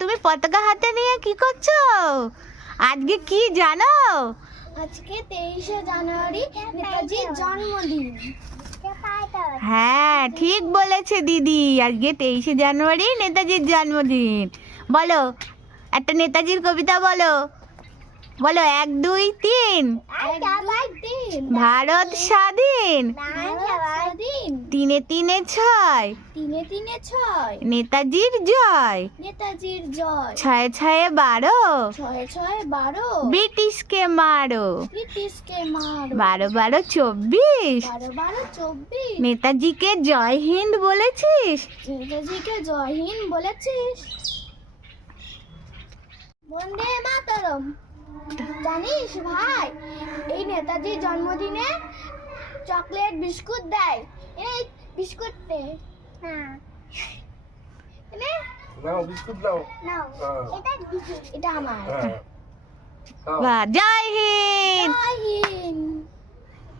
তুমি পতাকা হাতে নিয়ে কি করছো? আজকে কি জানো? আজকে 23শে জানুয়ারি নেতাজির জন্মদিন। হ্যাঁ ঠিক বলেছে দিদি, আজকে 23শে জানুয়ারি নেতাজির জন্মদিন। বলো একটা নেতাজির কবিতা বলো। বলো 1 2 3। ভারত স্বাধীন, তিনে তিনে ছয়, নেতাজির জয়, ছয়ে ছয়ে 12, ব্রিটিশকে মারো, 12 12 24। নেতাজিকে জয় হিন্দ বলেছিস? নেতাজিকে জয় হিন্দ বলেছিস? বন্দে মাতরম। জানিস ভাই, এই নেতাজির জন্মদিনে চকলেট বিস্কুট দেয়। এই বিস্কুট দে। নাও বিস্কুট নাও। নাও, এটা আমার। বাহ, জয় হিন্দ।